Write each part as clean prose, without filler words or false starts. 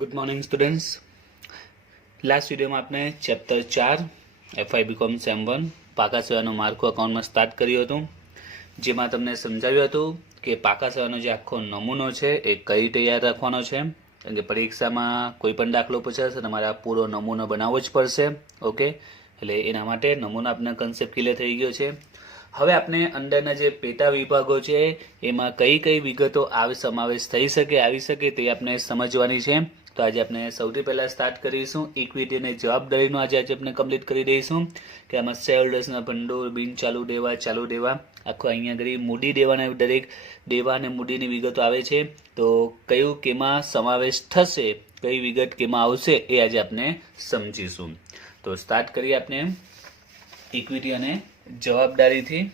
Good morning students. Last વિડીયોમાં આપણે chapter 4 FI BCom sem 1 પાકા સેવાનું માળખું અકાઉન્ટમાં સ્ટાર્ટ કર્યું હતું, જેમાં તમને સમજાવ્યું હતું કે પાકા સેવાનો જે આખો નમૂનો છે એ કઈ તૈયાર રાખવાનો છે, કારણ કે પરીક્ષામાં કોઈ પણ દાખલો પૂછાશે તમારે આ પૂરો નમૂનો બનાવવો જ પડશે. ઓકે, એટલે એના માટે નમૂનો આપણે કન્સેપ્ટ ક્લિયર થઈ ગયો છે. હવે આપણે અંદરના જે પેટા વિભાગો છે એમાં કઈ કઈ વિગતો સમાવેશ થઈ શકે આવી શકે તે આપણે સમજવાની છે. તો આજે આપણે સૌથી પહેલાં સ્ટાર્ટ કરીશું ઇક્વિટી અને જવાબદારીનું. આજે આપણે કમ્પ્લીટ કરી દઈશું કે આમાં શેર હોલ્ડર્સના ભંડોળ, બિન ચાલુ દેવા, ચાલુ દેવા, આખો અહીંયા આગળ મૂડી દેવાના દરેક દેવા અને મૂડીની વિગતો આવે છે. તો કયું કેમાં સમાવેશ થશે, કઈ વિગત કેમાં આવશે એ આજે આપણે સમજીશું. તો સ્ટાર્ટ કરીએ આપણે ઇક્વિટી અને જવાબદારીથી.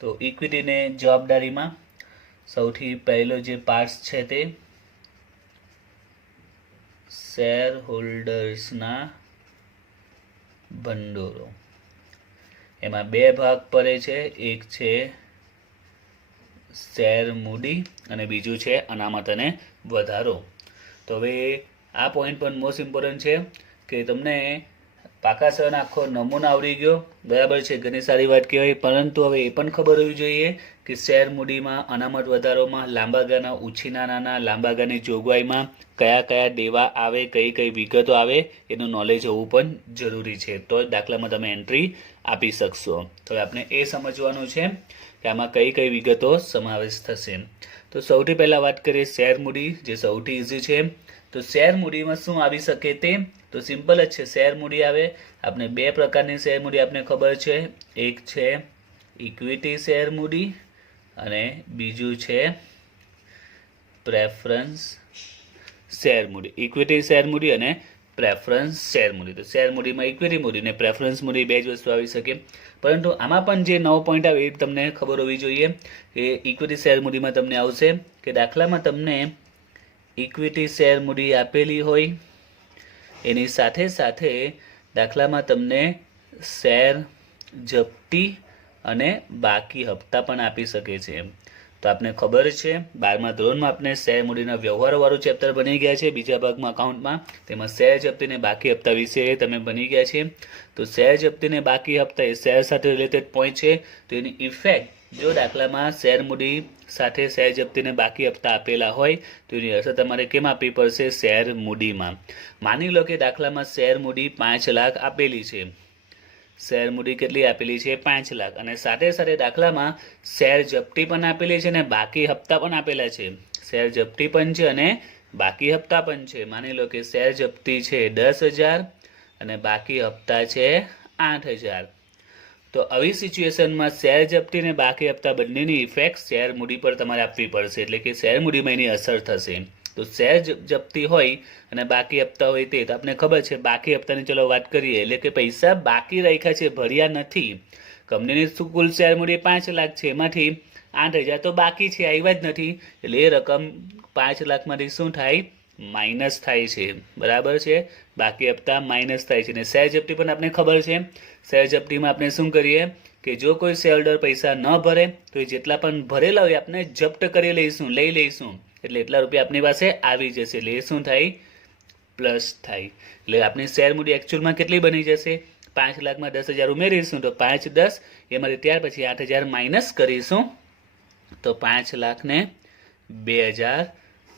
તો ઇક્વિટી ને જવાબદારીમાં સૌથી પહેલો જે પાર્ટ છે તે શેર હોલ્ડર્સના ભંડોળો. એમાં બે ભાગ પડે છે, એક છે શેર મૂડી અને બીજું છે અનામત અને વધારો. તો હવે આ પોઈન્ટ પણ મોસ્ટ ઇમ્પોર્ટન્ટ છે કે તમને પાકા સેવાનો આખો નમૂનો આવડી ગયો, બરાબર છે, ઘણી સારી વાત કહેવાય. પરંતુ હવે એ પણ ખબર હોવી જોઈએ કે શેર મૂડીમાં, અનામત વધારોમાં, લાંબા ગાળાના ઉછીના નાના, લાંબા ગાળાની જોગવાઈમાં કયા કયા દેવા આવે, કઈ કઈ વિગતો આવે એનું નોલેજ હોવું પણ જરૂરી છે, તો જ દાખલામાં તમે એન્ટ્રી આપી શકશો. તો આપણે એ સમજવાનું છે કે આમાં કઈ કઈ વિગતો સમાવેશ થશે. તો સૌથી પહેલાં વાત કરીએ શેર મૂડી, જે સૌથી ઇઝી છે. તો શેર મૂડીમાં શું આવી શકે તે તો સિમ્પલ જ છે. શેર મૂડી આવે, આપણે બે પ્રકારની શેર મૂડી આપણે ખબર છે, એક છે ઇક્વિટી શેર મૂડી અને બીજું છે પ્રેફરન્સ શેર મૂડી. ઇક્વિટી શેર મૂડી અને પ્રેફરન્સ શેર મૂડી. તો શેર મૂડીમાં ઇક્વિટી મૂડી અને પ્રેફરન્સ મૂડી બે જ વસ્તુ આવી શકે. પરંતુ આમાં પણ જે નવો પોઈન્ટ આવે એ તમને ખબર હોવી જોઈએ કે ઇક્વિટી શેર મૂડીમાં તમને આવશે કે દાખલામાં તમને ઇક્વિટી શેર મૂડી આપેલી હોય, એની સાથે સાથે દાખલામાં તમને શેર જપ્તી અને બાકી હપ્તા પણ આપી શકે છે. તો આપને ખબર છે 12મા ધોરણમાં આપણે શેર મૂડીના વ્યવહારોવાળું ચેપ્ટર બની ગયા છે, બીજા ભાગમાં અકાઉન્ટમાં, તેમાં શેર જપ્તી અને બાકી હપ્તા વિશે તમે બની ગયા છે. તો શેર જપ્તી અને બાકી હપ્તા એ શેર સાથે રિલેટેડ પોઈન્ટ છે. તો એની ઇફેક્ટ જો દાખલામાં શેર મૂડી સાથે શેર જપ્તીને બાકી હપ્તા આપેલા હોય તો એની અસર તમારે કેમ આપવી પડશે? શેર મૂડીમાં. માની લો કે દાખલામાં શેર મૂડી 5 લાખ આપેલી છે, શેર મૂડી કેટલી આપેલી છે? 5 લાખ, અને સાથે સાથે દાખલામાં શેર જપ્તી પણ આપેલી છે અને બાકી હપ્તા પણ આપેલા છે. શેર જપ્તી પણ છે અને બાકી હપ્તા પણ છે. માની લો કે શેર જપ્તી છે 10,000 અને બાકી હપ્તા છે 8,000. તો આવી સિચ્યુએશનમાં શેર જપ્તી અને બાકી હપ્તા બંનેની ઇફેક્ટ શેર મૂડી પર તમારે આપવી પડશે, એટલે કે શેર મૂડીમાં એની અસર થશે. તો શેર જપ્તી હોય અને બાકી હપ્તા હોય તે તો આપણે ખબર છે. બાકી હપ્તાની ચલો વાત કરીએ, એટલે કે પૈસા બાકી રાખ્યા છે, ભર્યા નથી. કંપનીની કુલ શેર મૂડી 5 લાખ છે, એમાંથી 8,000 તો બાકી છે, આવ્યા જ નથી, એટલે એ રકમ 5 લાખમાંથી શું થાય? માઇનસ થાય છે, બરાબર છે. બાકી હપ્તા માઇનસ થાય છે. અને શેર જપ્તી પણ આપણે ખબર છે. શેર જપ્તીમાં આપણે શું કરીએ કે જો કોઈ શેર હોલ્ડર પૈસા ન ભરે તો એ જેટલા પણ ભરેલા હોય આપણે જપ્ત કરી લઈશું, લઈ લઈશું, એટલે એટલા રૂપિયા આપણી પાસે આવી જશે, એટલે એ શું થાય? પ્લસ થાય. એટલે આપણી શેર મૂડી એકચ્યુઅલમાં કેટલી બની જશે? 5 લાખમાં 10,000 ઉમેરીશું તો 5 10, એમાંથી ત્યાર પછી 8,000 માઇનસ કરીશું તો 5 લાખ ને 2,000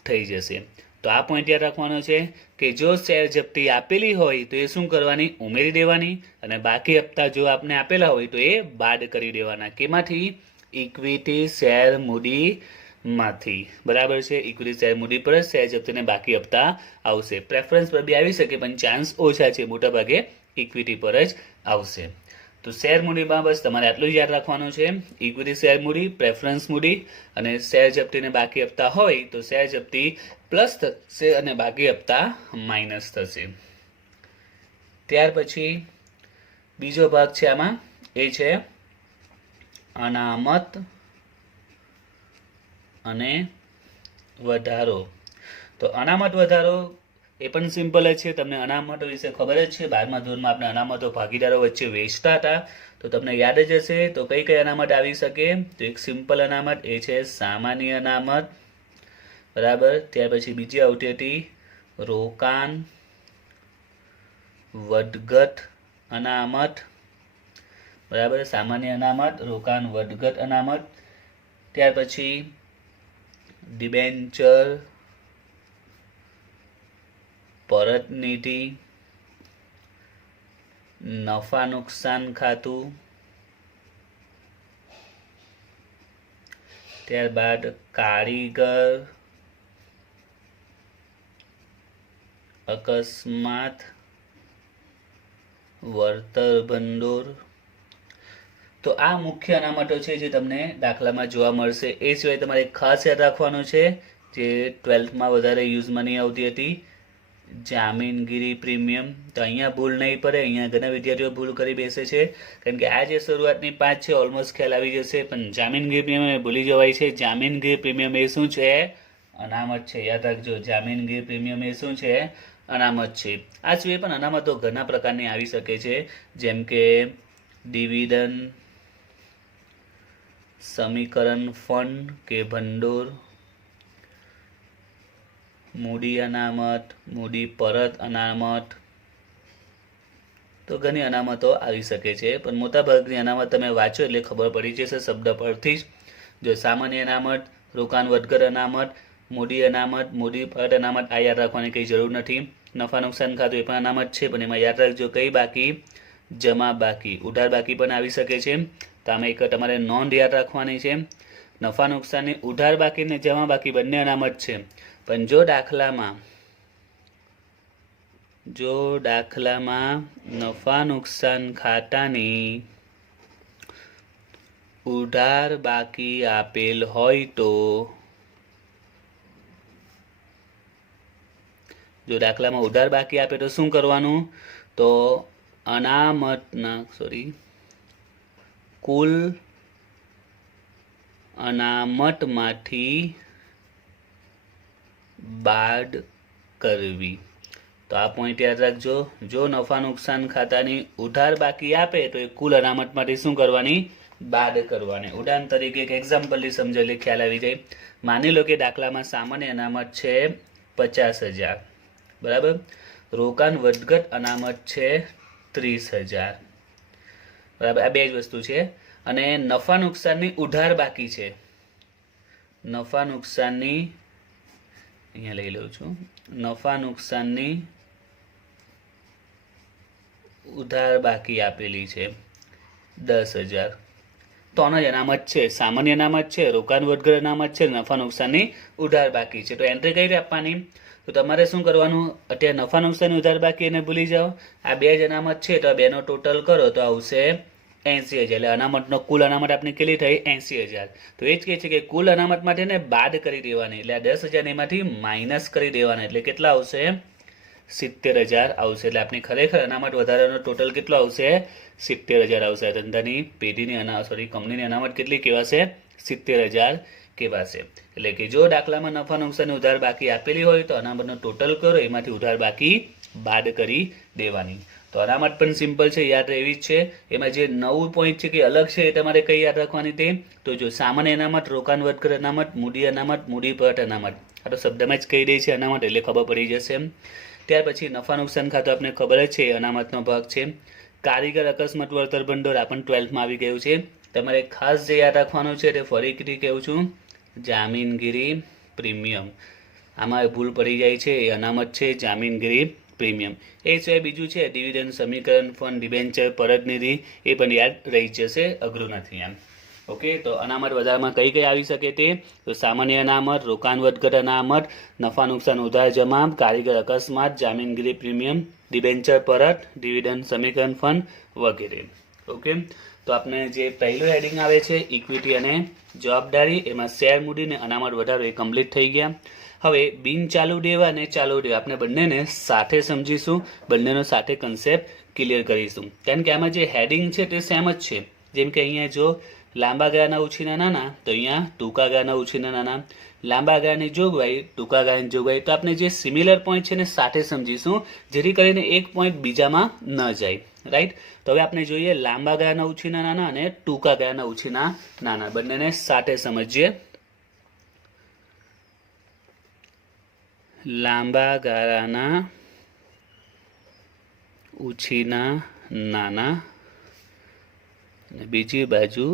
થઈ જશે. તો આ પોઈન્ટ યાદ રાખવાનો છે કે જો શેર જપ્તી આપેલી હોય તો એ શું કરવાની? ઉમેરી દેવાની, અને બાકી હપ્તા જો આપને આપેલા હોય તો એ બાદ કરી દેવાના. કેમાંથી? ઇક્વિટી શેર મૂડી માંથી, બરાબર છે. ઇક્વિટી શેર મૂડી પર શેર જપ્તી અને બાકી હપ્તા આવશે. પ્રેફરન્સ પર બી આવી શકે પણ ચાન્સ ઓછા છે, મોટા ભાગે ઇક્વિટી પર જ આવશે. તો શેર મૂડીમાં બસ તમારે આટલું જ યાદ રાખવાનું છે. ઇક્વિટી શેર મૂડી, પ્રેફરન્સ મૂડી અને શેર જપ્તી અને બાકી હપ્તા હોય તો શેર જપ્તી પ્લસ થશે અને બાકી હપ્તા માઇનસ થશે. ત્યાર પછી બીજો ભાગ છે આમાં, એ છે અનામત અને વધારો. તો અનામત વધારો એ પણ સિમ્પલ જ છે. તમને અનામતો વિશે ખબર જ છે. 12મા ધોરણમાં આપણે અનામતો ભાગીદારો વચ્ચે વેચતા હતા, તો તમને યાદ જ હશે. તો કઈ કઈ અનામત આવી શકે? તો એક સિમ્પલ અનામત, એ છે સામાન્ય અનામત, બરાબર. ત્યાર પછી બીજી આવતી હતી રોકાણ વધઘટ અનામત, બરાબર. સામાન્ય અનામત, રોકાણ વધઘટ અનામત. ત્યાર પછી ડિબેન્ચર પરત નીતિ, નફા નુકસાન ખાતું, ત્યારબાદ કારીગર અકસ્માત વળતર ભંડોળ. તો આ મુખ્ય અનામતો છે જે તમને દાખલામાં જોવા મળશે. એ સિવાય તમારે ખાસ યાદ રાખવાનું છે, જે 12થમાં વધારે યુઝમાં નહીં આવતી હતી, જામીનગીરી પ્રીમિયમ. તો અહીંયા ભૂલ નહીં પડે. અહીંયા ઘણા વિદ્યાર્થીઓ ભૂલ કરી બેસે છે, કારણ કે આ જે શરૂઆતની 5 છે ઓલમોસ્ટ ખ્યાલ આવી જશે, પણ જામીનગીરી પ્રીમિયમ એ ભૂલી જવાય છે. જામીનગીરી પ્રીમિયમ એ શું છે? અનામત છે. યાદ રાખજો, જામીનગીરી પ્રીમિયમ એ શું છે? અનામત છે. આ સિવાય પણ અનામતો ઘણા પ્રકારની આવી શકે છે, જેમ કે ડિવિડન્ડ, સમીકરણ ફંડ કે ભંડોળ, મૂડી અનામત, મૂડી પરત અનામત. તો ઘણી અનામતો આવી શકે છે, પણ મોટાભાગની અનામત તમે વાંચો એટલે ખબર પડી જશે શબ્દ પરથી જ. જો સામાન્ય અનામત, રોકાણ વધઘટ અનામત, મૂડી અનામત, મૂડી પરત અનામત, આ યાદ રાખવાની કંઈ જરૂર નથી. નફા નુકસાન ખાતું એ પણ અનામત છે, પણ એમાં યાદ રાખજો કઈ બાકી? જમા બાકી. ઉધાર બાકી પણ આવી શકે છે. તો આમાં એક તમારે નોંધ યાદ રાખવાની છે. નફા નુકસાનની ઉધાર બાકી ને જમા બાકી બંને અનામત છે, પણ જો દાખલામાં નફા નુકસાન ખાતાની ઉધાર બાકી આપેલ હોય તો, જો દાખલામાં ઉધાર બાકી આપે તો શું કરવાનું? તો કુલ અનામતમાંથી બાદ કરવી. તો આ પોઈન્ટ યાદ રાખજો. જો નફા નુકસાન ખાતાની ઉધાર બાકી આપે તો એ કુલ અનામતમાંથી શું કરવાની? બાદ કરવાની. ઉદાહરણ તરીકે એક એક્ઝામ્પલથી સમજાવેલી ખ્યાલ આવી જાય. માની લો કે દાખલામાં સામાન્ય અનામત છે 50,000, બરાબર. રોકાણ વધઘટ અનામત છે 30,000, બરાબર. આ બે જ વસ્તુ છે. અને નફા નુકસાનની ઉધાર બાકી છે. નફા નુકસાનની, અહીંયા લઈ લઉં છું, નફા નુકસાનની ઉધાર બાકી આપેલી છે 10,000. તો આનો જ અનામત છે. સામાન્ય અનામત છે, રોકાણ વધઘટ અનામત છે, નફા નુકસાનની ઉધાર બાકી છે. તો એન્ટ્રી કઈ રીતે આપવાની? તો તમારે શું કરવાનું? અત્યારે નફા નુકસાનની ઉધાર બાકી એને ભૂલી જાઓ. આ બે જ અનામત છે, તો આ બેનો ટોટલ કરો તો આવશે 80,000. એટલે અનામતનો કુલ અનામત આપની કેટલી થઈ? 80,000. તો એ જ કહે છે કે કુલ અનામત માટે ને બાદ કરી દેવાની, એટલે આ 10,000 એમાંથી માઇનસ કરી દેવાના, એટલે કેટલા આવશે? 70,000 આવશે. એટલે આપણી ખરેખર અનામત વધારાનો ટોટલ કેટલો આવશે? 70,000 આવશે. ધંધાની પેઢીની કંપનીની અનામત કેટલી કહેવાશે? 70,000 કહેવાશે. એટલે કે જો દાખલામાં નફા નુકસાનની ઉધાર બાકી આપેલી હોય તો અનામતનો ટોટલ કરો, એમાંથી ઉધાર બાકી બાદ કરી દેવાની. તો અનામત પણ સિમ્પલ છે, યાદ રહેવી જ છે. એમાં જે નવું પોઈન્ટ છે કે અલગ છે, એ તમારે કઈ યાદ રાખવાની તે? તો જો સામાન્ય અનામત, રોકાણ વધઘટ અનામત, મૂડી અનામત, મૂડી પરત અનામત. આ તો શબ્દમાં જ કહી દે છે અનામત, એટલે ખબર પડી જશે. ત્યાર પછી નફા નુકસાન ખાતું આપણે ખબર જ છે અનામતનો ભાગ છે. કારીગર અકસ્માત વળતર ભંડોળ આ પણ 12થમાં આવી ગયું છે. તમારે ખાસ જે યાદ રાખવાનું છે તે ફરીથી કહું છું, જામીનગીરી પ્રીમિયમ. આમાં ભૂલ પડી જાય છે, એ અનામત છે જામીનગીરી પ્રીમિયમ. એ સિવાય બીજું છે ડિવિડન્ડ, સમીકરણ ફંડ, ડિબેન્ચર, પરત નિધિ. એ પણ યાદ રહી જશે, અઘરું નથી એમ. ઓકે. તો અનામત વધારામાં કઈ કઈ આવી શકે તે? તો સામાન્ય અનામત, રોકાણ વધઘટ અનામત, નફા નુકસાન ઉધાર જમા, કારીગર અકસ્માત, જામીનગીરી પ્રીમિયમ, ડિબેન્ચર પરત, ડિવિડન્ડ, સમીકરણ ફંડ વગેરે. ઓકે. તો આપણે જે પહેલું હેડિંગ આવે છે ઇક્વિટી અને જવાબદારી, એમાં શેર મૂડી અને અનામત વધારો એ કમ્પ્લીટ થઈ ગયા. હવે બિન ચાલુ દેવા અને ચાલુ દેવા આપણે બંનેને સાથે સમજીશું, બંનેનો સાથે કન્સેપ્ટ ક્લિયર કરીશું. કારણ કે આમાં જે હેડિંગ છે તે સેમ જ છે. જેમ કે અહીંયા જો લાંબા ગાળાના ઉછીના નાના, તો અહીંયા ટૂંકા ગાળાના ઉછીના નાના. લાંબા ગાળાની જોગવાઈ, ટૂંકા ગાળાની જોગવાઈ. તો આપણે જે સિમિલર પોઈન્ટ છે ને સાથે સમજીશું, જેથી કરીને એક પોઈન્ટ બીજામાં ન જાય. રાઈટ. તો હવે આપણે જોઈએ લાંબા ગાળાના ઉછીના નાના અને ટૂંકા ગાળાના ઉછીના નાના, બંનેને સાથે સમજીએ. લાંબા ગાળાના ઉછીના નાના અને બીજી બાજુ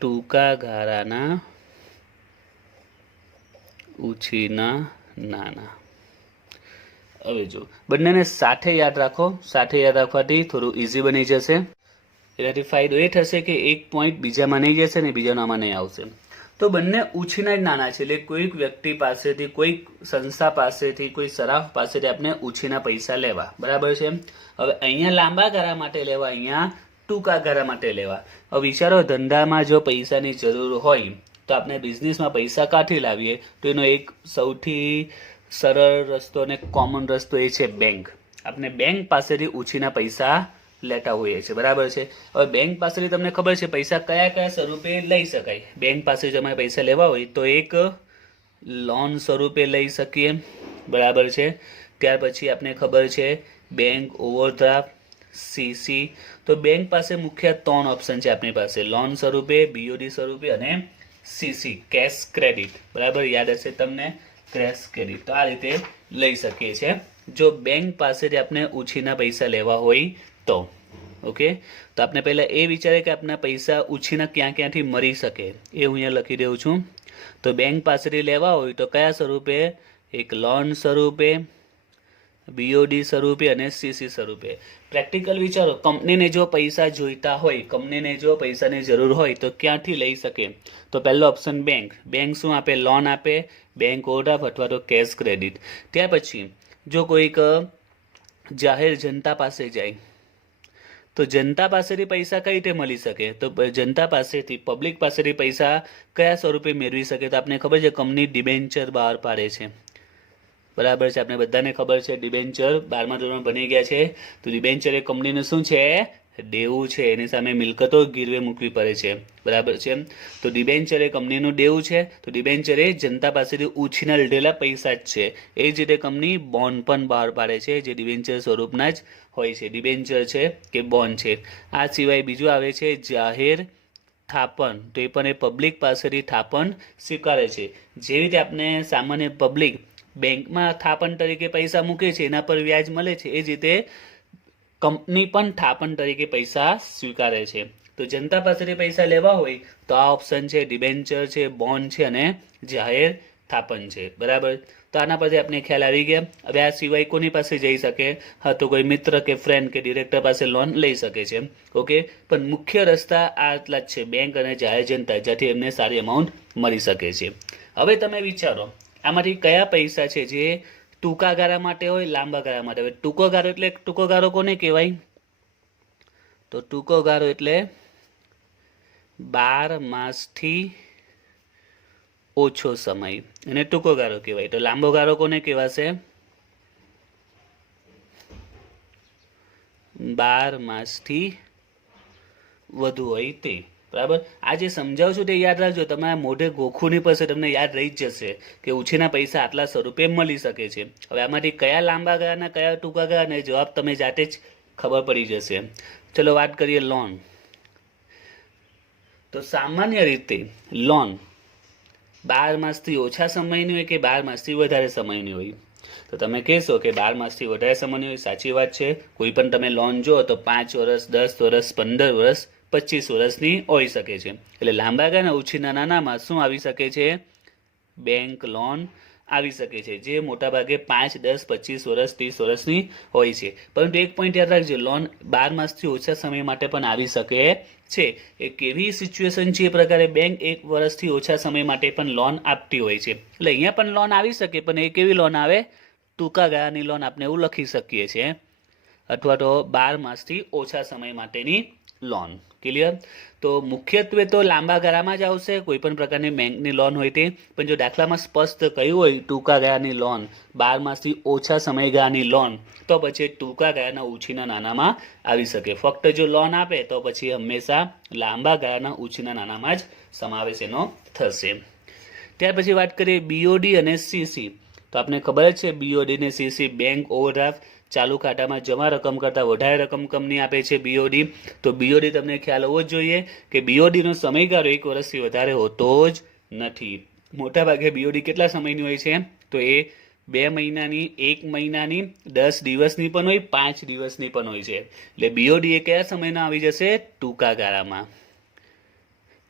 ટૂંકા ગાળાના ઉછીના નાના. હવે જો બંનેને સાથે યાદ રાખો. સાથે યાદ રાખવાથી થોડું ઇઝી બની જશે. એનાથી ફાયદો એ થશે કે એક પોઈન્ટ બીજામાં નહીં જશે ને બીજાનો આમાં નહીં આવશે. તો બંને ઉછીના જ નાના છે, એટલે કોઈક વ્યક્તિ પાસેથી, કોઈક સંસ્થા પાસેથી, કોઈ સરાફ પાસેથી આપણે ઉછીના પૈસા લેવા. બરાબર છે. હવે અહીંયા લાંબા ગાળા માટે લેવા, અહીંયા ટૂંકા ગાળા માટે લેવા. હવે વિચારો, ધંધામાં જો પૈસાની જરૂર હોય તો આપણે બિઝનેસમાં પૈસા કાંથી લાવીએ? તો એનો એક સૌથી સરળ રસ્તો અને કોમન રસ્તો એ છે બેંક. આપણે બેંક પાસેથી ઉછીના પૈસા લેતા હોઈએ છીએ. બરાબર છે. હવે બેંક પાસેથી તમને ખબર છે પૈસા કયા કયા સ્વરૂપે લઈ શકાય. બેંક પાસે જો અમારે પૈસા લેવા હોય તો એક લોન સ્વરૂપે લઈ શકીએ. બરાબર છે. ત્યાર પછી આપણે ખબર છે બેંક ઓવરડ્રાફ્ટ, સીસી. તો બેંક પાસે મુખ્ય 3 ઓપ્શન છે આપણી પાસે, લોન સ્વરૂપે, બીઓડી સ્વરૂપે અને સીસી, કેશ ક્રેડિટ. બરાબર, યાદ હશે તમને, કેશ ક્રેડિટ. તો આ રીતે લઈ શકીએ છીએ જો બેંક પાસેથી આપણે ઉછીના પૈસા લેવા હોય તો. ઓકે. તો આપણે પહેલાં એ વિચારે કે આપણા પૈસા ઉછીના ક્યાં ક્યાંથી મળી શકે, એ હું અહીંયા લખી દઉં છું. તો બેંક પાસેથી લેવા હોય તો કયા સ્વરૂપે? એક લોન સ્વરૂપે, બીઓડી સ્વરૂપે અને સીસી સ્વરૂપે. પ્રેક્ટિકલ વિચારો, કંપનીને જો પૈસા જોઈતા હોય, કંપનીને જો પૈસાની જરૂર હોય તો ક્યાંથી લઈ શકે? તો પહેલો ઓપ્શન બેંક. બેંક શું આપે? લોન આપે, બેંક ઓવરડ્રાફ્ટ અથવા તો કેશ ક્રેડિટ. ત્યાર પછી જો કોઈક જાહેર જનતા પાસે જાય તો જનતા પાસેથી પૈસા કઈ રીતે મળી શકે? તો જનતા પાસેથી, પબ્લિક પાસેથી પૈસા કયા સ્વરૂપે મેળવી શકે? તો આપણે ખબર છે કંપની ડિબેન્ચર બહાર પાડે છે. બરાબર છે. આપણે બધાને ખબર છે ડિબેન્ચર 12મા ધોરણમાં ભણી ગયા છે. તો ડિબેન્ચર એ કંપનીનું શું છે? દેવું છે. એની સામે મિલકતો ગીરવે મૂકવી પડે છે. બરાબર છે. તો ડિબેન્ચર એ કંપનીનું દેવું છે. તો ડિબેન્ચર એ જનતા પાસેથી ઉછીના લીધેલા પૈસા જ છે. એ જ રીતે કંપની બોન્ડ પણ બહાર પાડે છે, જે ડિબેન્ચર સ્વરૂપના જ હોય છે. ડિબેન્ચર છે કે બોન્ડ છે. આ સિવાય બીજું આવે છે જાહેર થાપણ. તો એ પણ એ પબ્લિક પાસેથી થાપણ સ્વીકારે છે. જેવી રીતે આપણે સામાન્ય પબ્લિક બેંકમાં થાપણ તરીકે પૈસા મૂકે છે, એના પર વ્યાજ મળે છે, એ જ રીતે કંપની પણ થાપણ તરીકે પૈસા સ્વીકારે છે. તો જનતા પાસેથી પૈસા લેવા હોય તો આ ઓપ્શન છે, ડિબેન્ચર છે, બોન્ડ છે અને જાહેર થાપણ છે. બરાબર. તો આના પરથી આપણે ખ્યાલ આવી ગયા. હવે આ સિવાય કોની પાસે જઈ શકે? હા, તો કોઈ મિત્ર કે ફ્રેન્ડ કે ડિરેક્ટર પાસે લોન લઈ શકે છે. ઓકે. પણ મુખ્ય રસ્તા આટલા જ છે, બેંક અને જાહેર જનતા, જ્યાંથી એમને સારી અમાઉન્ટ મળી શકે છે. હવે તમે વિચારો આમાંથી કયા પૈસા છે જે ટૂંકા ગાળા માટે હોય, લાંબા ગાળા માટે? હવે ટૂંકો ગાળો એટલે, ટૂંકો ગાળો કોને કહેવાય? તો ટૂંકો ગાળો એટલે 12 માસથી ઓછો સમય, એને ટૂંકો ગાળો કહેવાય. તો લાંબો ગાળો કોને કહેવાશે? 12 માસથી વધુ હોય તે. બરાબર. આ જે સમજાવું છું તે યાદ રાખજો. તમારા મોઢે ગોખું નહીં પડશે, તમને યાદ રહી જ જશે કે ઉછીના પૈસા આટલા સ્વરૂપે મળી શકે છે. હવે આમાંથી કયા લાંબા ગાળાના, કયા ટૂંકા ગાળાના, જવાબ તમે જાતે જ ખબર પડી જશે. ચલો વાત કરીએ લોન. તો સામાન્ય રીતે લોન 12 માસથી ઓછા સમયની હોય કે 12 માસથી વધારે સમયની હોય? તો તમે કહેશો કે 12 માસથી વધારે સમયની હોય. સાચી વાત છે. કોઈ પણ તમે લોન જો તો 5 વર્ષ, 10 વર્ષ, 15 વર્ષ, 25 વર્ષની હોઈ શકે છે. એટલે લાંબા ગાળાના ઉછીના નાનામાં શું આવી શકે છે? બેંક લોન આવી શકે છે, જે મોટાભાગે 5, 10, 25 વર્ષ, 30 વર્ષની હોય છે. પરંતુ એક પોઈન્ટ યાદ રાખજો, લોન 12 માસથી ઓછા સમય માટે પણ આવી શકે છે. એ કેવી સિચ્યુએશન છે? એ પ્રકારે બેંક 1 વર્ષથી ઓછા સમય માટે પણ લોન આપતી હોય છે. એટલે અહીંયા પણ લોન આવી શકે, પણ એ કેવી લોન આવે? ટૂંકા ગાળાની લોન આપણે એવું લખી શકીએ છીએ, અથવા તો 12 માસથી ઓછા સમય માટેની લોન ક્લિયર? તો મુખ્યત્વે તો લાંબા ગાળામાં જ આવશે, કોઈ પણ પ્રકારની બેંકની લોન હોય તે. પણ જો દાખલામાં સ્પષ્ટ કહ્યું હોય ટૂંકા ગાળાની લોન, 12 માસથી ઓછા સમયગાળાની લોન, તો પછી ટૂંકા ગાળાના ઉછીના નાનામાં આવી શકે. ફક્ત જો લોન આપે તો પછી હંમેશા લાંબા ગાળાના ઉછીના નાનામાં જ સમાવેશ એનો થશે. ત્યાર પછી વાત કરીએ બીઓડી અને સીસી. તો આપણે ખબર જ છે બીઓડી અને સીસી બેંક ઓવરડ્રાફ્ટ, ચાલુ ખાતામાં જમા રકમ કરતાં વધારે રકમ કંપની આપે છે બીઓડી. તો બીઓડી તમને ખ્યાલ હોવો જ જોઈએ કે બીઓડીનો સમયગાળો 1 વર્ષથી વધારે હોતો જ નથી. મોટાભાગે બીઓડી કેટલા સમયની હોય છે? તો એ 2 મહિનાની, 1 મહિનાની, 10 દિવસની પણ હોય, 5 દિવસની પણ હોય છે. એટલે બીઓડી એ કયા સમયના આવી જશે? ટૂંકા ગાળામાં.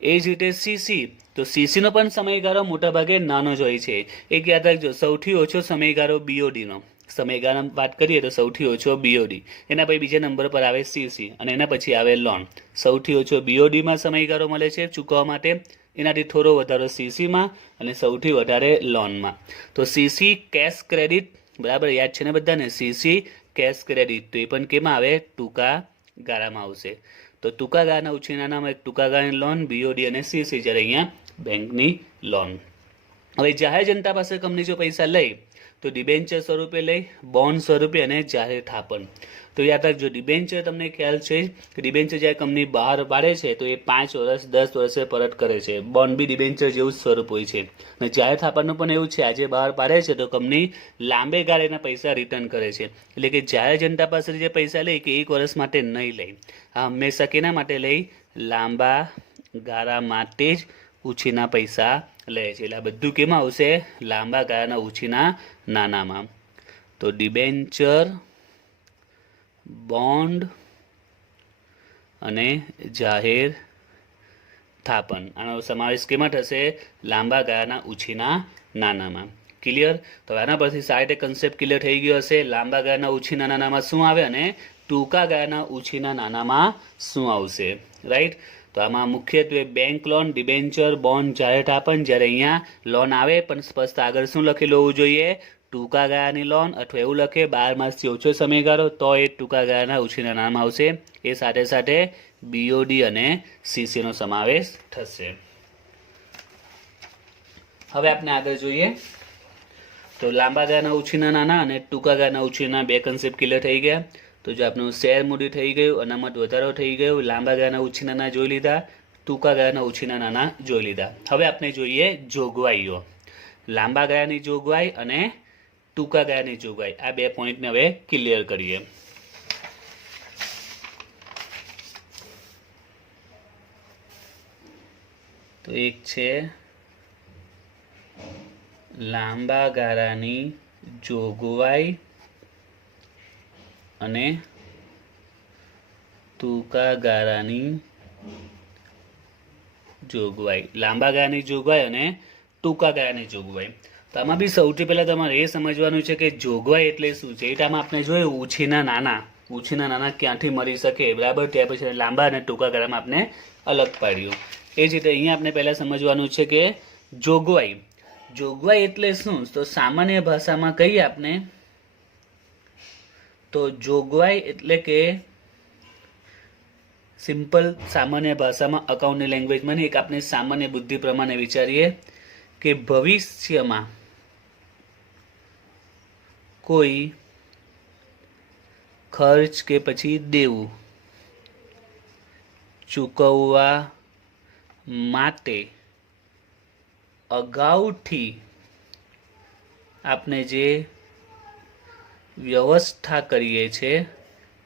એ જ રીતે સીસી, તો સીસીનો પણ સમયગાળો મોટાભાગે નાનો જ હોય છે. એક યાદ રાખજો, સૌથી ઓછો સમયગાળો બીઓડીનો. સમયગાળામાં વાત કરીએ તો સૌથી ઓછો બીઓડી, એના પછી બીજા નંબર પર આવે સીસી અને એના પછી આવે લોન. સૌથી ઓછો બીઓડીમાં સમયગાળો મળે છે ચૂકવવા માટે, એનાથી થોડો વધારો સીસીમાં અને સૌથી વધારે લોનમાં. તો સીસી કેશ ક્રેડિટ, બરાબર યાદ છે ને બધાને? સીસી કેશ ક્રેડિટ, તો એ પણ કેમાં આવે? ટૂંકા ગાળામાં આવશે. તો ટૂંકા ગાળાના ઉછીનાનામાં એક ટૂંકા ગાળાની લોન, બીઓડી અને સીસી, જ્યારે અહીંયા બેંકની લોન. હવે જાહેર જનતા પાસે કંપની જો પૈસા લઈ તો ડિબેન્ચર સ્વરૂપે લઈ, બોન્ડ સ્વરૂપે અને જાહેર થાપણ. તો યાદ રાખજો, ડિબેન્ચર તમને ખ્યાલ છે કે ડિબેન્ચર જ્યારે કંપની બહાર પાડે છે તો એ 5 વર્ષ 10 વર્ષે પરત કરે છે. બોન્ડ બી ડિબેન્ચર જેવું જ સ્વરૂપ હોય છે. અને જાહેર થાપણનું પણ એવું છે, આજે બહાર પાડે છે તો કંપની લાંબે ગાળેના પૈસા રિટર્ન કરે છે. એટલે કે જાહેર જનતા પાસેથી જે પૈસા લે કે 1 વર્ષ માટે નહીં લે, આ હંમેશા કેના માટે લઈ? લાંબા ગાળા માટે જ ઉછીના પૈસા લે છે. એટલે આ બધું કેમાં આવશે? લાંબા ગાળાના ઉછીના નાનામાં. તો ડિબેન્ચર, બોન્ડ અને જાહેર થાપણ, આનો સમાવેશ કેમાં થશે? લાંબા ગાળાના ઉછીના નાનામાં. ક્લિયર? તો આના પરથી સારી રીતે કન્સેપ્ટ ક્લિયર થઈ ગયો હશે. લાંબા ગાળાના ઉછીના નાનામાં શું આવે અને ટૂંકા ગાળાના ઉછીના નાનામાં શું આવશે, રાઈટ? તો આમાં મુખ્યત્વે બેંક લોન, ડિબેન્ચર, બોન્ડ, જાહેર થાપણ. જ્યારે અહીંયા લોન આવે પણ સ્પષ્ટ આગળ શું લખેલું હોવું જોઈએ? ટૂંકા ગાળાની લોન, અથવા એવું લખે 12 માસથી ઓછો સમયગાળો, તો એ ટૂંકા ગાળાના ઉછીના નામ આવશે. એ સાથે સાથે બીઓડી અને સીસીનો સમાવેશ થશે. હવે આપણે આગળ જોઈએ તો લાંબા ગાળાના ઉછીના નાના અને ટૂંકા ગાળાના ઉછીના બે કન્સેપ્ટ ક્લિયર થઈ ગયા. તો જો આપણું શેર મૂડી થઈ ગયું, અનામત વધારો થઈ ગયો, લાંબા ગાળાના ઉછીના નાના જોઈ લીધા, ટૂંકા ગાળાના ઉછીના નાના જોઈ લીધા. હવે આપણે જોઈએ જોગવાઈઓ. લાંબા ગાળાની જોગવાઈ અને ટૂંકા ગાળાની જોગવાઈ, આ 2 પોઈન્ટને હવે ક્લિયર કરીએ. તો એક છે લાંબા ગાળાની જોગવાઈ અને ટૂંકા ગાળાની જોગવાઈ. લાંબા ગાળાની જોગવાઈ અને ટૂંકા ગાળાની જોગવાઈ. તો આમાં બી સૌથી પહેલાં તમારે એ સમજવાનું છે કે જોગવાઈ એટલે શું છે. એ ટાઈમ આપણે જોયું ઉછીના નાના, ઉછીના નાના ક્યાંથી મળી શકે, બરાબર? ત્યાર પછી લાંબા અને ટૂંકા ગાળામાં આપણે અલગ પાડ્યું. એ જ રીતે અહીંયા આપણે પહેલાં સમજવાનું છે કે જોગવાઈ, જોગવાઈ એટલે શું? તો સામાન્ય ભાષામાં કહીએ આપણે તો જોગવાઈ એટલે કે સિમ્પલ સામાન્ય ભાષામાં, અકાઉન્ટની લેંગ્વેજમાં એક આપણે સામાન્ય બુદ્ધિ પ્રમાણે વિચારીએ કે ભવિષ્યમાં કોઈ ખર્ચ કે પછી દેવું ચૂકવવા માટે અગાઉથી આપણે જે વ્યવસ્થા કરીએ છીએ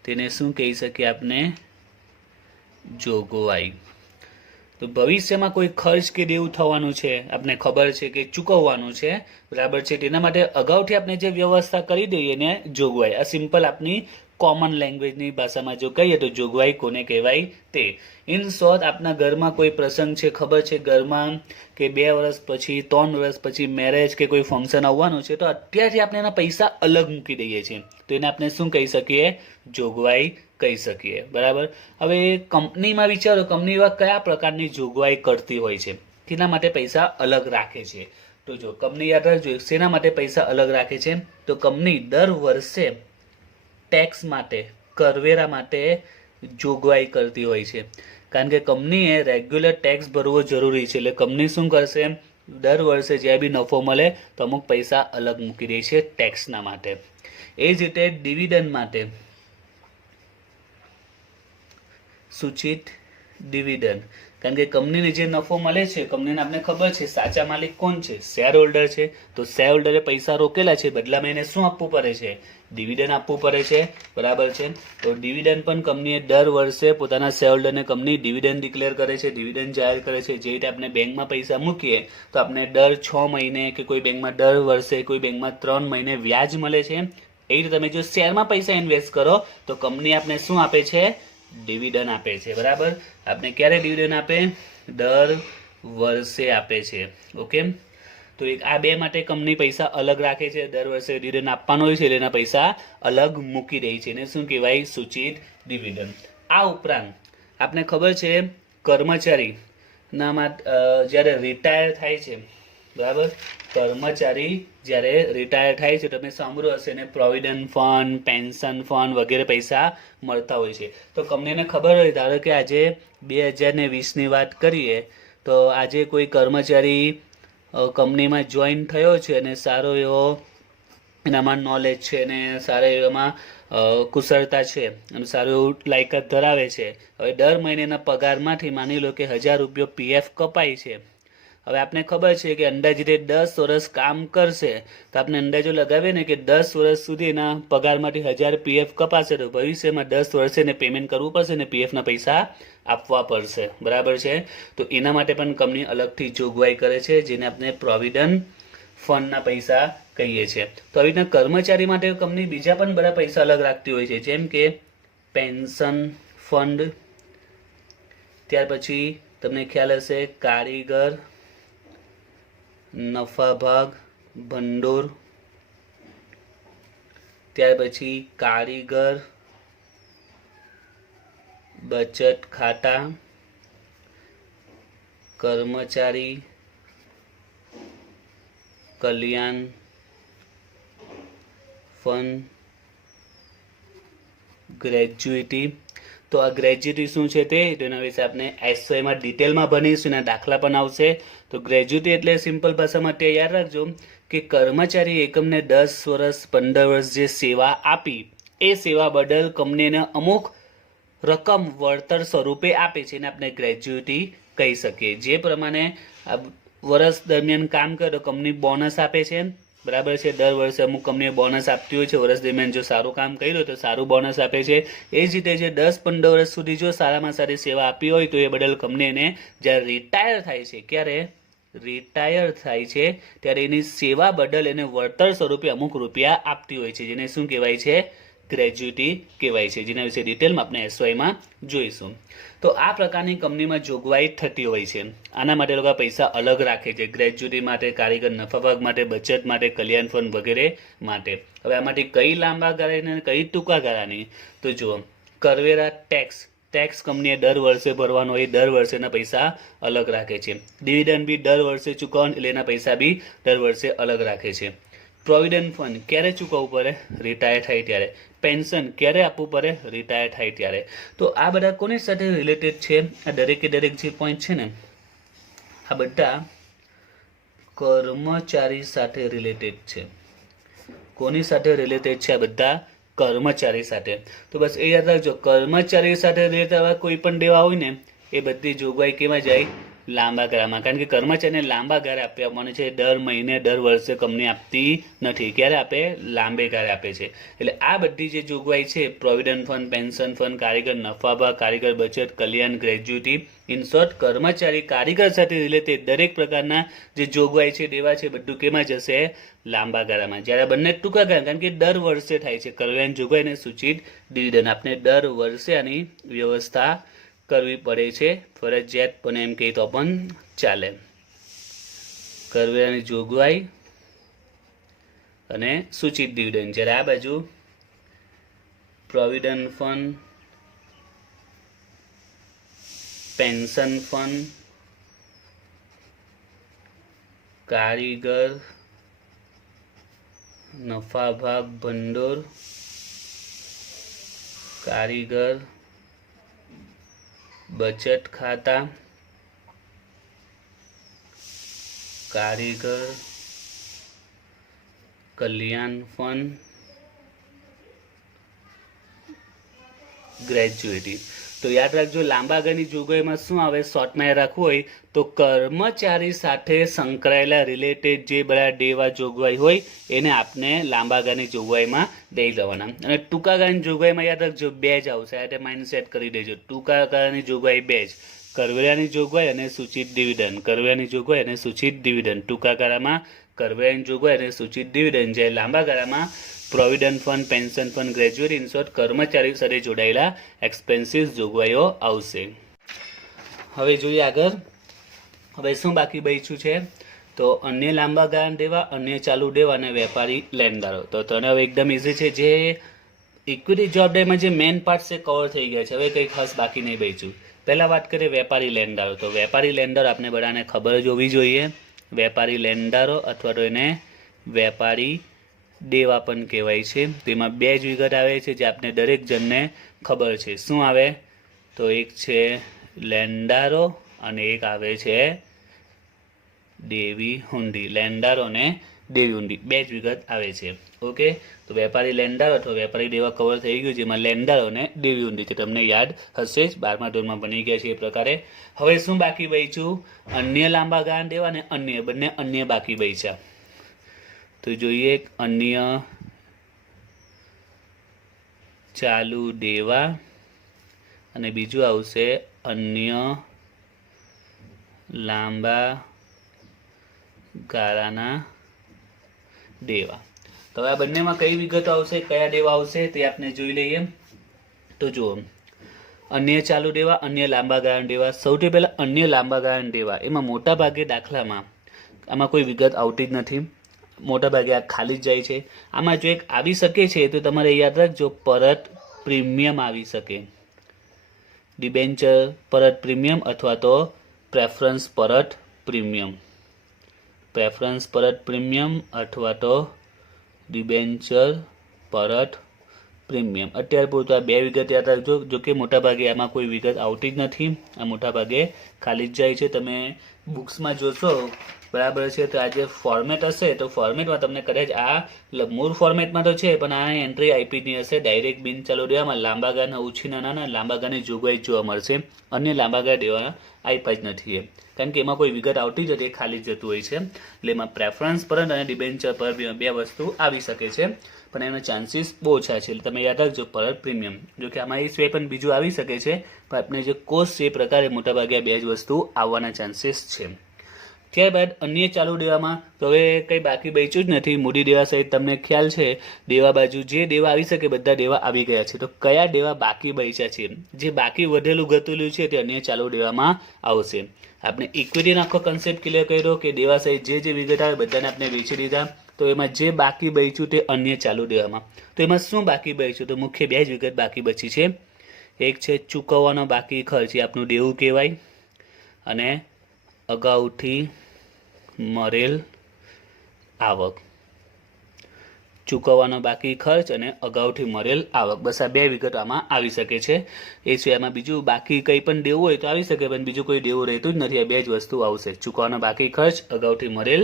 તેને શું કહી શકીએ આપણે? જોગવાઈ. તો ભવિષ્યમાં કોઈ ખર્ચ કે દેવું થવાનું છે, આપણે ખબર છે કે ચૂકવવાનું છે, બરાબર છે? તેના માટે અગાઉથી આપણે જે વ્યવસ્થા કરી દઈએ ને જોગવાઈ. આ સિમ્પલ આપની કોમન લેંગ્વેજની ભાષામાં જો કહીએ તો જોગવાઈ કોને કહેવાય તે. ઇન શોર્ટ, આપના ઘરમાં કોઈ પ્રસંગ છે, ખબર છે ઘરમાં કે 2 વર્ષ પછી 3 વર્ષ પછી મેરેજ કે કોઈ ફંક્શન આવવાનું છે, તો અત્યારથી આપણે એના પૈસા અલગ મૂકી દઈએ છીએ, તો એને આપણે શું કહી શકીએ? જોગવાઈ કહી શકીએ, બરાબર? હવે કંપનીમાં વિચારો, કંપની એવા કયા પ્રકારની જોગવાઈ કરતી હોય છે, તેના માટે પૈસા અલગ રાખે છે? તો જો કંપની યાદ રાખજો, શેના માટે પૈસા અલગ રાખે છે? તો કંપની દર વર્ષે ટેક્સ માટે, કરવેરા માટે જોગવાઈ કરતી હોય છે. કારણ કે કંપનીએ રેગ્યુલર ટેક્સ ભરવો જરૂરી છે. એટલે કંપની શું કરશે, દર વર્ષે જ્યાં બી નફો મળે તો અમુક પૈસા અલગ મૂકી દે છે ટેક્સના માટે. એ જ રીતે ડિવિડન્ડ માટે સૂચિત ડિવિડન્ડ, કારણ કે કંપનીને જે નફો મળે છે, કંપનીને આપણે ખબર છે સાચા માલિક કોણ છે, શેર હોલ્ડર છે. તો શેર હોલ્ડરે પૈસા રોકેલા છે, બદલામાં એને શું આપવું પડે છે, ડિવિડન્ડ આપવું પડે છે. બરાબર છે. તો ડિવિડન્ડ પણ કંપનીએ દર વર્ષે પોતાના શેર હોલ્ડરને કંપની ડિવિડન્ડ ડિક્લેર કરે છે, ડિવિડન્ડ જાહેર કરે છે. જે રીતે આપણે બેંકમાં પૈસા મૂકીએ તો આપણે દર 6 મહિને કે કોઈ બેંકમાં દર વર્ષે, કોઈ બેંકમાં 3 મહિને વ્યાજ મળે છે. એ રીતે તમે જો શેરમાં પૈસા ઇન્વેસ્ટ કરો તો કંપની આપણે શું આપે છે, ડિવિડન્ડ આપે છે. બરાબર. આપણે ક્યારે ડિવિડન્ડ આપે, દર વર્ષે આપે છે. ઓકે. તો એક આ બે માટે કંપની પૈસા અલગ રાખે છે, દર વર્ષે ડિવિડન્ડ આપવાનો હોય છે એટલે એના પૈસા અલગ મૂકી દે છે. એને શું કહેવાય, સૂચિત ડિવિડન્ડ. આ ઉપરાંત આપણે ખબર છે કર્મચારીના માટે જ્યારે રિટાયર થાય છે, બરાબર, કર્મચારી જ્યારે રિટાયર થાય છે, તમે સાંભળ્યું હશે ને, પ્રોવિડન્ટ ફંડ, પેન્શન ફંડ વગેરે પૈસા મળતા હોય છે. તો કંપનીને ખબર હોય, ધારો કે આજે 2020ની વાત કરીએ તો આજે કોઈ કર્મચારી કંપનીમાં જોઈન થયો છે અને સારો એવો એનામાં નોલેજ છે અને સારા એવામાં કુશળતા છે અને સારું એવું લાયકાત ધરાવે છે. હવે દર મહિનેના પગારમાંથી માની લો કે 1000 રૂપિયા પીએફ કપાય છે. હવે આપણે ખબર છે કે અંદાજિત 10 વર્ષ કામ કરશે તો આપણે અંદાજો લગાવીએ ને કે 10 વર્ષ સુધી એના પગારમાંથી 1000 પીએફ કપાશે તો ભવિષ્યમાં 10 વર્ષે એને પેમેન્ટ કરવું પડશે ને પીએફના પૈસા આપવા પડશે. બરાબર છે. તો એના માટે પણ કંપની અલગથી જોગવાઈ કરે છે, જેને આપણે પ્રોવિડન્ટ ફંડના પૈસા કહીએ છીએ. તો આવી રીતના કર્મચારી માટે કંપની બીજા પણ બધા પૈસા અલગ રાખતી હોય છે, જેમ કે પેન્શન ફંડ, ત્યાર પછી તમને ખ્યાલ હશે કારીગર નફા ભાગ ભંડોળ, ત્યાર પછી કારીગર બચત ખાતા, કર્મચારી કલ્યાણ ફંડ, ગ્રેજ્યુઇટી. તો આ ગ્રેજ્યુટી શું છે તેના વિશે આપણે એસવાયમાં ડિટેલમાં ભણીશું અને દાખલા પણ આવશે. તો ગ્રેજ્યુટી એટલે સિમ્પલ ભાષામાં તે યાદ રાખજો કે કર્મચારી એકમને 10 વર્ષ 15 વર્ષ જે સેવા આપી એ સેવા બદલ કંપનીને અમુક રકમ વળતર સ્વરૂપે આપે છે, એને આપણે ગ્રેજ્યુટી કહી શકીએ. જે પ્રમાણે વર્ષ દરમિયાન કામ કરે તો કંપની બોનસ આપે છે. બરાબર છે. દર વર્ષે અમુક કંપનીઓ બોનસ આપતી હોય છે. વર્ષ દરમિયાન જો સારું કામ કર્યું તો સારું બોનસ આપે છે. એ જ રીતે જે 10-15 વર્ષ સુધી જો સારામાં સારી સેવા આપી હોય તો એ બદલ કંપનીને જ્યારે રિટાયર થાય છે, ક્યારે રિટાયર થાય છે ત્યારે એની સેવા બદલ એને વળતર સ્વરૂપે અમુક રૂપિયા આપતી હોય છે, જેને શું કહેવાય છે, ગ્રેજ્યુટી કહેવાય છે, જેના વિશે ડિટેલમાં આપણે એસવાયમાં જોઈશું. તો આ પ્રકારની કંપનીમાં જોગવાઈ થતી હોય છે. આના માટે લોકો પૈસા અલગ રાખે છે, ગ્રેજ્યુટી માટે, કારીગર નફા ભાગ માટે, બચત માટે, કલ્યાણ ફંડ વગેરે માટે. હવે આમાંથી કઈ લાંબા ગાળાની અને કઈ ટૂંકા ગાળાની, તો જુઓ, કરવેરા ટેક્સ કંપનીએ દર વર્ષે ભરવાનો હોય, દર વર્ષેના પૈસા અલગ રાખે છે. ડિવિડન્ડ બી દર વર્ષે ચૂકવવાનું એટલે એના પૈસા બી દર વર્ષે અલગ રાખે છે. પ્રોવિડન્ટ ફંડ ક્યારે ચૂકવવું પડે, રિટાયર થાય ત્યારે. પેન્શન ક્યારે આપવું પડે, રિટાયર થાય ત્યારે. તો આ બધા કોની સાથે રિલેટેડ છે, આ દરેકે દરેક જે પોઈન્ટ છે ને આ બધા કર્મચારી સાથે રિલેટેડ છે. કોની સાથે રિલેટેડ છે, આ બધા કર્મચારી સાથે. તો બસ એ યાદ રાખજો, કર્મચારી સાથે રિલેટેડ કોઈ પણ દેવા હોય ને એ બધી જોગવાઈ કેમાં જાય, લાંબા ગાળામાં. કારણ કે કર્મચારીને લાંબા ગાળે આપવાનું છે, દર મહિને દર વર્ષે કંપની આપતી નથી. ક્યારે આપે, લાંબે ગાળે આપે છે. એટલે આ બધી જે જોગવાઈ છે, પ્રોવિડન્ટ ફંડ, પેન્શન ફંડ, કારીગર નફા ભાગ, કારીગર બચત, કલ્યાણ, ગ્રેજ્યુટી, ઇન શોર્ટ કર્મચારી કારીગર સાથે રિલેટેડ દરેક પ્રકારના જે જોગવાઈ છે, દેવા છે, બધું કેમાં જશે, લાંબા ગાળામાં. જ્યારે બંને ટૂંકા ગાળા, કારણ કે દર વર્ષે થાય છે. કલ્યાણ જોગવાઈ અને સૂચિત ડિવિડન્ડ આપણે દર વર્ષે આની વ્યવસ્થા કરવી પડે છે, ફરજિયાત પણ એમ કહે તો પણ ચાલે. કરવેરાની જોગવાઈ અને સૂચિત ડિવિડન્ડ. જ્યારે આ બાજુ પ્રોવિડન્ટ ફંડ, પેન્શન ફંડ, કારીગર નફા ભાગ ભંડોળ, કારીગર બચત ખાતા, કારીગર કલ્યાણ ફંડ, ગ્રેજ્યુએટી. તો યાદ રાખજો, લાંબા ગાળાની જોગવાઈમાં શું આવે, શોર્ટમાં રાખવું હોય તો કર્મચારી સાથે સંકળાયેલા રિલેટેડ જે બધા દેવા જોગવાઈ હોય એને આપણે લાંબા ગાળાની જોગવાઈમાં દઈ દેવાના. અને ટૂંકા ગાળાની જોગવાઈમાં યાદ રાખજો 2 જ આવશે, આ માઇન્ડ સેટ કરી દેજો. ટૂંકા ગાળાની જોગવાઈ 2 જ, કરવેરાની જોગવાઈ અને સૂચિત ડિવિડન્ડ. કરવેરાની જોગવાઈ અને સૂચિત ડિવિડન્ડ. ટૂંકા ગાળામાં કરવેરાની જોગવાઈ અને સૂચિત ડિવિડન્ડ, જે લાંબા ગાળામાં provident fund, pension fund, graduate, in short કર્મચારી સાથે જોડાયેલા એક્સપેન્સીસ જોગવાઈઓ આવશે. હવે જોઈએ આગળ. હવે શું બાકી બચ્યું છે, તો અન્ય લાંબા ગાળાના દેવા, અન્ય ચાલુ દેવા અને વેપારી લેણદારો. તો તને હવે એકદમ ઇઝી છે. જે ઇક્વિટી જવાબદારીમાં જે મેઇન પાર્ટ છે કવર થઈ ગયા છે. હવે કંઈ ખાસ બાકી નહીં બચ્યું. પહેલાં વાત કરીએ વેપારી લેણદારો. તો વેપારી લેણદારો આપણે બધાને ખબર જ હોવી જોઈએ. વેપારી લેણદારો અથવા તો એને વેપારી દેવા પણ કહેવાય છે. તેમાં 2 જ વિગત આવે છે જે આપણે દરેક જણને ખબર છે. શું આવે, તો એક છે લેણદારો અને એક આવે છે દેવી હુંડી. લેણદારો અને દેવી હુંડી 2 જ વિગત આવે છે. ઓકે, તો વેપારી લેણદારો અથવા વેપારી દેવા કવર થઈ ગયું, જેમાં લેણદારો અને દેવી હુંડી છે. તમને યાદ હશે જ, 12મા ધોરણમાં ભણી ગયા છે એ પ્રકારે. હવે શું બાકી બચ્યું, અન્ય લાંબા ગાળાના દેવા અને અન્ય, બંને અન્ય બાકી બચ્યા. તો જોઈએ, અન્ય ચાલુ દેવા અને બીજું આવશે અન્ય લાંબા ગાળાના દેવા. તો આ બંનેમાં કઈ વિગતો આવશે, કયા દેવા આવશે તે આપણે જોઈ લઈએ. તો જુઓ, અન્ય ચાલુ દેવા, અન્ય લાંબા ગાળાના દેવા. સૌથી પહેલા અન્ય લાંબા ગાળાના દેવા, એમાં મોટા ભાગે દાખલામાં આમાં કોઈ વિગત આવતી જ નથી. મોટા ભાગે આ ખાલી જ જાય છે. આમાં જો એક આવી શકે છે તો તમારે યાદ રાખજો, પરત પ્રીમિયમ આવી શકે. ડિબેન્ચર પરત પ્રીમિયમ અથવા તો પ્રેફરન્સ પરત પ્રીમિયમ. પ્રેફરન્સ પરત પ્રીમિયમ અથવા તો ડિબેન્ચર પરત પ્રીમિયમ. અત્યાર પૂરતું આ 2 વિગત યાદ રાખજો. જો કે મોટા ભાગે આમાં કોઈ વિગત આવતી જ નથી. આ મોટા ભાગે ખાલી જ જાય છે. તમે બુક્સમાં જોશો બરાબર છે, તો આ જે ફોર્મેટ હશે તો ફોર્મેટમાં તમને કદાચ આ મૂળ ફોર્મેટમાં તો છે, પણ આ એન્ટ્રી આઈપીની હશે. ડાયરેક્ટ બિન ચાલુ દેવામાં લાંબા ગાળાના ઓછી નાના લાંબા ગાળાની જોગવાઈ જોવા મળશે. અન્ય લાંબા ગાળા દેવાના આપ્યા જ નથી એમ, કારણ કે એમાં કોઈ વિગત આવતી જ નથી, એ ખાલી જતું હોય છે. એટલે એમાં પ્રેફરન્સ પરત અને ડિબેન્ચર પર 2 વસ્તુ આવી શકે છે, પણ એના ચાન્સીસ બહુ ઓછા છે. એટલે તમે યાદ રાખજો પરત પ્રીમિયમ. જો કે આમાં એ સિવાય પણ બીજું આવી શકે છે, પણ આપણે જે કોર્સ છે એ પ્રકારે મોટાભાગે આ 2 જ વસ્તુ આવવાના ચાન્સીસ છે. ત્યારબાદ અન્ય ચાલુ દેવામાં તો હવે કંઈ બાકી બચ્યું જ નથી. મૂડી દેવા સહિત તમને ખ્યાલ છે, દેવા બાજુ જે દેવા આવી શકે બધા દેવા આવી ગયા છે. તો કયા દેવા બાકી બચ્યા છે, જે બાકી વધેલું ઘટેલું છે તે અન્ય ચાલુ દેવામાં આવશે. આપણે ઇક્વિટીનો આખો કન્સેપ્ટ ક્લિયર કર્યો કે દેવા સહિત જે વિગત આવે બધાને આપણે વેચી દીધા. તો એમાં જે બાકી બચ્યું તે અન્ય ચાલુ દેવામાં. તો એમાં શું બાકી બચ્યું, તો મુખ્ય 2 જ વિગત બાકી બચી છે. એક છે ચૂકવવાનો બાકી ખર્ચ, એ આપણું દેવું કહેવાય, અને અગાઉથી મરેલ આવક. ચૂકવવાનો બાકી ખર્ચ અને અગાઉથી મરેલ આવક, બસ આ 2 વિગત આમાં આવી શકે છે. એ સિવાય આમાં બીજું બાકી કંઈ પણ દેવું હોય તો આવી શકે, પણ બીજું કોઈ દેવું રહેતું જ નથી. આ 2 જ વસ્તુ આવશે, ચૂકવવાનો બાકી ખર્ચ, અગાઉથી મરેલ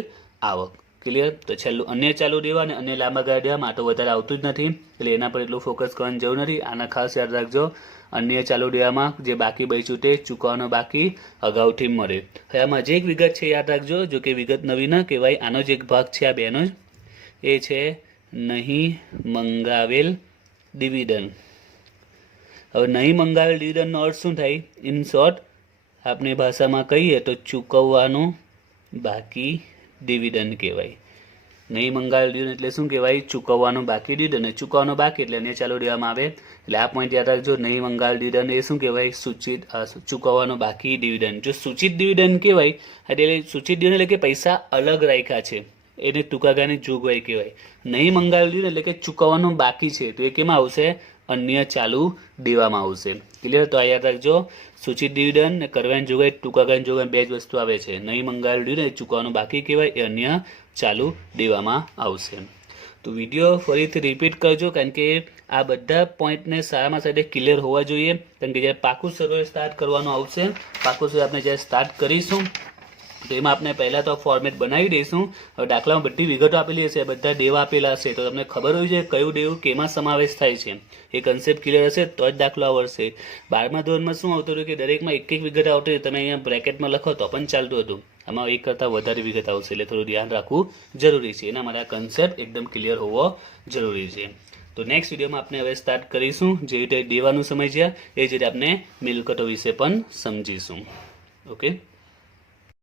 આવક. ક્લિયર? તો છેલ્લું અન્ય ચાલુ દેવા અને અન્ય લાંબા ગાળા દેવામાં તો વધારે આવતું જ નથી, એટલે એના પર એટલું ફોકસ કરવાની જરૂર નથી. આના ખાસ યાદ રાખજો, અન્ય ચાલુ દેવામાં જે બાકી બચ્યું તે ચૂકવવાનો બાકી, અગાઉથી મળે. હવે આમાં જે એક વિગત છે યાદ રાખજો, જો કે વિગત નવી ન કહેવાય, આનો જ એક ભાગ છે આ 2નો જ, એ છે નહીં મંગાવેલ ડિવિડન્ડ. હવે નહીં મંગાવેલ ડિવિડન્ડનો અર્થ શું થાય, ઇન શોર્ટ આપણી ભાષામાં કહીએ તો ચૂકવવાનું બાકી ડિવિડન્ડ કહેવાય. નહીં મંગાવેલ ડિવિડન્ડ એટલે શું કહેવાય, ચૂકવવાનું બાકી ડિવિડન્ડ. અને ચૂકવવાનું બાકી એટલે એને ચાલુ દેવામાં આવે. એટલે આ પોઈન્ટ યાદ રાખજો, નહીં મંગાવેલ ડિવિડન્ડ એ શું કહેવાય, સૂચિત ચૂકવવાનું બાકી ડિવિડન્ડ. જો સૂચિત ડિવિડન્ડ કહેવાય એટલે સૂચિત ડિવિડન્ડ એટલે કે પૈસા અલગ રાખ્યા છે, એને ટૂંકા ગાળાની જોગવાઈ કહેવાય. નહીં મંગાવેલ ડિવિડન્ડ એટલે કે ચૂકવવાનું બાકી છે, તો એ કેમાં આવશે, અન્ય ચાલુ દેવામાં આવશે. ક્લિયર? તો આ યાદ રાખજો, સૂચિત ડિવિડન્ડ ને કરવાની જોગવાઈ, ટૂંકા ગાળાની જોગવાઈ 2 જ વસ્તુ આવે છે. નહીં મંગાવેલ ડિવિડન્ડ ચૂકવવાનું બાકી કહેવાય, એ અન્ય ચાલુ દેવામાં આવશે. તો તો વિડીયો ફરીથી રિપીટ કરજો, કારણ કે આ બધા પોઈન્ટને સારામાં સારા ક્લિયર હોવા જોઈએ. કારણ કે જ્યારે પાકું સર્વે સ્ટાર્ટ કરવાનું આવશે, પાકું સર્વે આપણે જ્યારે સ્ટાર્ટ કરીશું તો એમાં આપણે પહેલાં તો ફોર્મેટ બનાવી દઈશું. હવે દાખલામાં બધી વિગતો આપેલી હશે, બધા દેવા આપેલા હશે, તો તમને ખબર હોય છે કયું દેવું કેમાં સમાવેશ થાય છે. એ કન્સેપ્ટ ક્લિયર હશે તો જ દાખલો આવડશે. 12મા ધોરણમાં શું આવતું હતું કે દરેકમાં એક એક વિગત આવતી હતી. તમે અહીંયા બ્રેકેટમાં લખો તો પણ ચાલતું હતું. આમાં એક કરતાં વધારે વિગત આવશે, એટલે થોડું ધ્યાન રાખવું જરૂરી છે. એના માટે આ કન્સેપ્ટ એકદમ ક્લિયર હોવો જરૂરી છે. તો નેક્સ્ટ વિડીયોમાં આપણે હવે સ્ટાર્ટ કરીશું. જે રીતે દેવાનું સમજ્યા એ જ રીતે આપણે મિલકતો વિશે પણ સમજીશું. ઓકે.